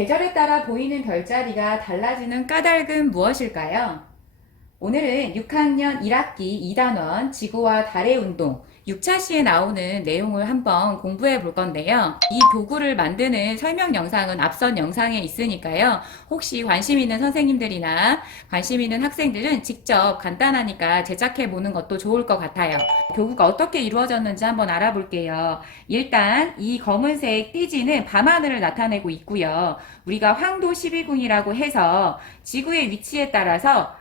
계절에 따라 보이는 별자리가 달라지는 까닭은 무엇일까요? 오늘은 6학년 1학기 2단원 지구와 달의 운동 6차 시에 나오는 내용을 한번 공부해 볼 건데요. 이 도구를 만드는 설명 영상은 앞선 영상에 있으니까요. 혹시 관심 있는 선생님들이나 관심 있는 학생들은 직접 간단하니까 제작해 보는 것도 좋을 것 같아요. 도구가 어떻게 이루어졌는지 한번 알아볼게요. 일단 이 검은색 띠지는 밤하늘을 나타내고 있고요. 우리가 황도 12궁이라고 해서 지구의 위치에 따라서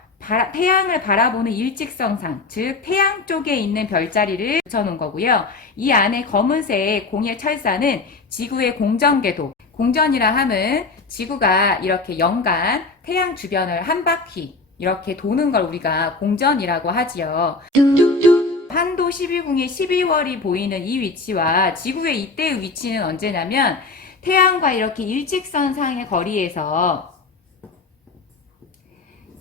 태양을 바라보는 일직선상, 즉 태양 쪽에 있는 별자리를 붙여놓은 거고요. 이 안에 검은색 공의 철사는 지구의 공전궤도, 공전이라 함은 지구가 이렇게 연간 태양 주변을 한 바퀴 이렇게 도는 걸 우리가 공전이라고 하지요. 한도 12궁의 12월이 보이는 이 위치와 지구의 이때의 위치는 언제냐면 태양과 이렇게 일직선상의 거리에서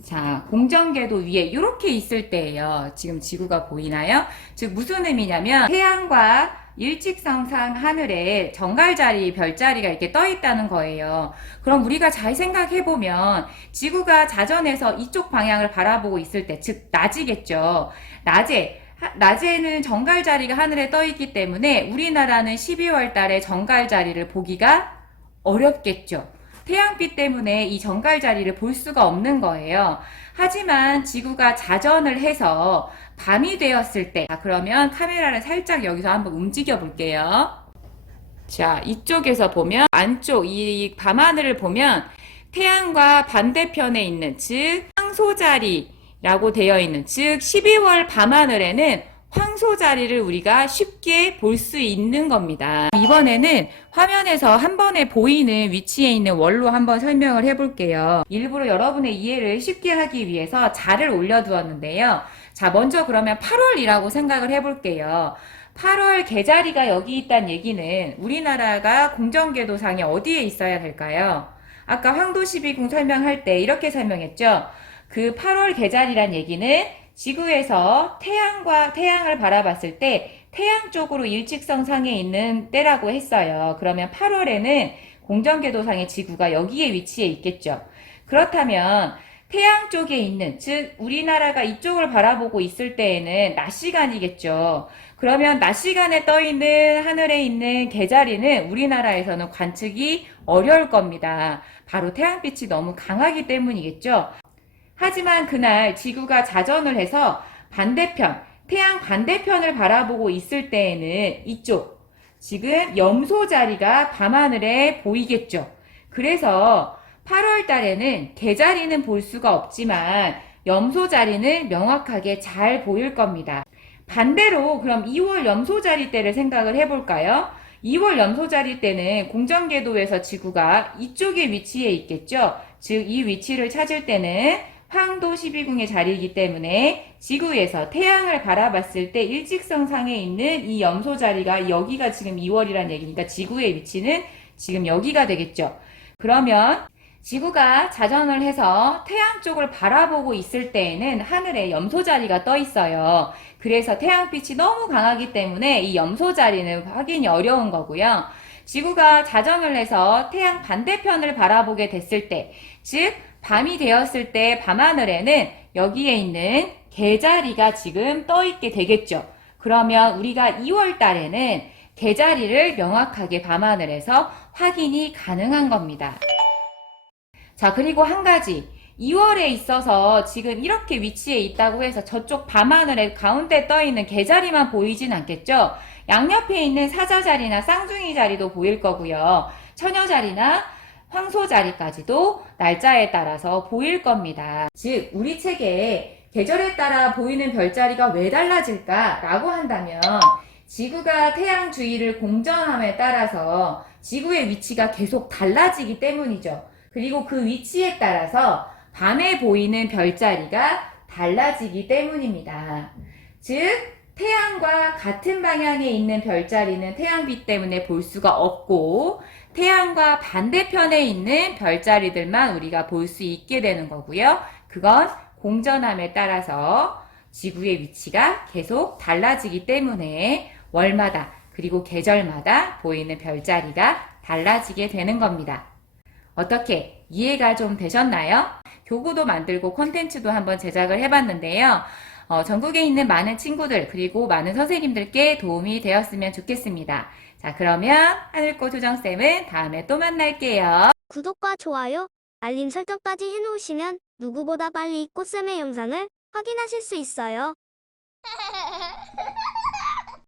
자, 공전궤도 위에 이렇게 있을 때예요. 지금 지구가 보이나요? 즉 무슨 의미냐면 태양과 일직선상 하늘에 정갈자리, 별자리가 이렇게 떠 있다는 거예요. 그럼 우리가 잘 생각해보면 지구가 자전에서 이쪽 방향을 바라보고 있을 때, 즉 낮이겠죠. 낮에는 정갈자리가 하늘에 떠 있기 때문에 우리나라는 12월 달에 정갈자리를 보기가 어렵겠죠. 태양빛 때문에 이 정갈자리를 볼 수가 없는 거예요. 하지만 지구가 자전을 해서 밤이 되었을 때, 그러면 카메라를 살짝 여기서 한번 움직여 볼게요. 자, 이쪽에서 보면 안쪽 이 밤하늘을 보면 태양과 반대편에 있는, 즉 황소자리라고 되어 있는, 즉 12월 밤하늘에는 황소자리를 우리가 쉽게 볼 수 있는 겁니다. 이번에는 화면에서 한 번에 보이는 위치에 있는 월로 한번 설명을 해볼게요. 일부러 여러분의 이해를 쉽게 하기 위해서 자를 올려두었는데요. 자, 먼저 그러면 8월이라고 생각을 해볼게요. 8월 개자리가 여기 있다는 얘기는 우리나라가 공전궤도상에 어디에 있어야 될까요? 아까 황도 12궁 설명할 때 이렇게 설명했죠. 그 8월 개자리란 얘기는 지구에서 태양을 바라봤을 때 태양 쪽으로 일직선상에 있는 때라고 했어요. 그러면 8월에는 공전궤도상의 지구가 여기에 위치해 있겠죠. 그렇다면 태양 쪽에 있는, 즉 우리나라가 이쪽을 바라보고 있을 때에는 낮 시간이겠죠. 그러면 낮 시간에 떠 있는 하늘에 있는 개자리는 우리나라에서는 관측이 어려울 겁니다. 바로 태양빛이 너무 강하기 때문이겠죠. 하지만 그날 지구가 자전을 해서 태양 반대편을 바라보고 있을 때에는 이쪽, 지금 염소자리가 밤하늘에 보이겠죠. 그래서 8월 달에는 개자리는 볼 수가 없지만 염소자리는 명확하게 잘 보일 겁니다. 반대로 그럼 2월 염소자리 때를 생각을 해볼까요? 2월 염소자리 때는 공전궤도에서 지구가 이쪽에 위치해 있겠죠. 즉 이 위치를 찾을 때는 황도 12궁의 자리이기 때문에 지구에서 태양을 바라봤을 때 일직선상에 있는 이 염소자리가 여기가 지금 2월이라는 얘기니까 지구의 위치는 지금 여기가 되겠죠. 그러면 지구가 자전을 해서 태양 쪽을 바라보고 있을 때에는 하늘에 염소자리가 떠 있어요. 그래서 태양빛이 너무 강하기 때문에 이 염소자리는 확인이 어려운 거고요. 지구가 자전을 해서 태양 반대편을 바라보게 됐을 때, 즉 밤이 되었을 때 밤하늘에는 여기에 있는 개자리가 지금 떠 있게 되겠죠. 그러면 우리가 2월 달에는 개자리를 명확하게 밤하늘에서 확인이 가능한 겁니다. 자, 그리고 한 가지. 2월에 있어서 지금 이렇게 위치해 있다고 해서 저쪽 밤하늘에 가운데 떠 있는 개자리만 보이진 않겠죠? 양옆에 있는 사자자리나 쌍둥이 자리도 보일 거고요. 처녀자리나 황소자리까지도 날짜에 따라서 보일 겁니다. 즉, 우리 책에 계절에 따라 보이는 별자리가 왜 달라질까? 라고 한다면 지구가 태양 주위를 공전함에 따라서 지구의 위치가 계속 달라지기 때문이죠. 그리고 그 위치에 따라서 밤에 보이는 별자리가 달라지기 때문입니다. 즉, 태양과 같은 방향에 있는 별자리는 태양빛 때문에 볼 수가 없고 태양과 반대편에 있는 별자리들만 우리가 볼 수 있게 되는 거고요. 그건 공전함에 따라서 지구의 위치가 계속 달라지기 때문에 월마다 그리고 계절마다 보이는 별자리가 달라지게 되는 겁니다. 어떻게 이해가 좀 되셨나요? 교구도 만들고 콘텐츠도 한번 제작을 해봤는데요. 전국에 있는 많은 친구들 그리고 많은 선생님들께 도움이 되었으면 좋겠습니다. 자, 그러면 하늘꽃 효정쌤은 다음에 또 만날게요. 구독과 좋아요, 알림 설정까지 해놓으시면 누구보다 빨리 꽃샘의 영상을 확인하실 수 있어요.